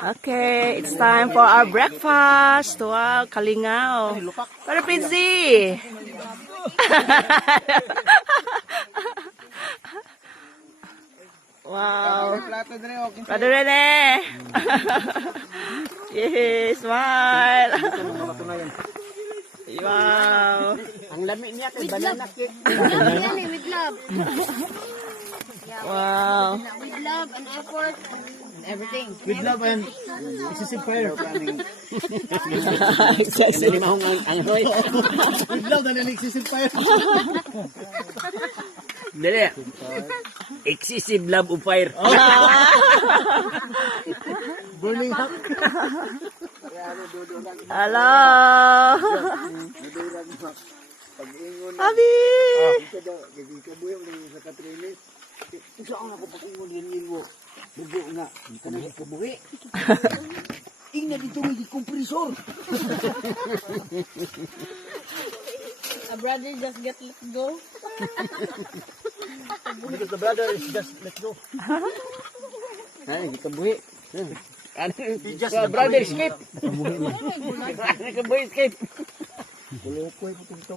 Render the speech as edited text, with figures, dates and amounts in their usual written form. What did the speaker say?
Okay, it's time for our breakfast. Wow, kalingaw. Para Pidzi. Wow. Plato rin eh. Yes, smile. Wow. Ang lami niya kay banana cake. With love. Wow. With love and effort and everything. With love and excessive fire. Excessive. With love and excessive fire. Dali. Excessive love of fire. Burning hot. Hello. Abi. Ingna dito may kompresor. A brother just get let go. Because the brother is just let go. Ay, kabuhi. He just Brother, escape. Kabuhi, escape. Kulokoy po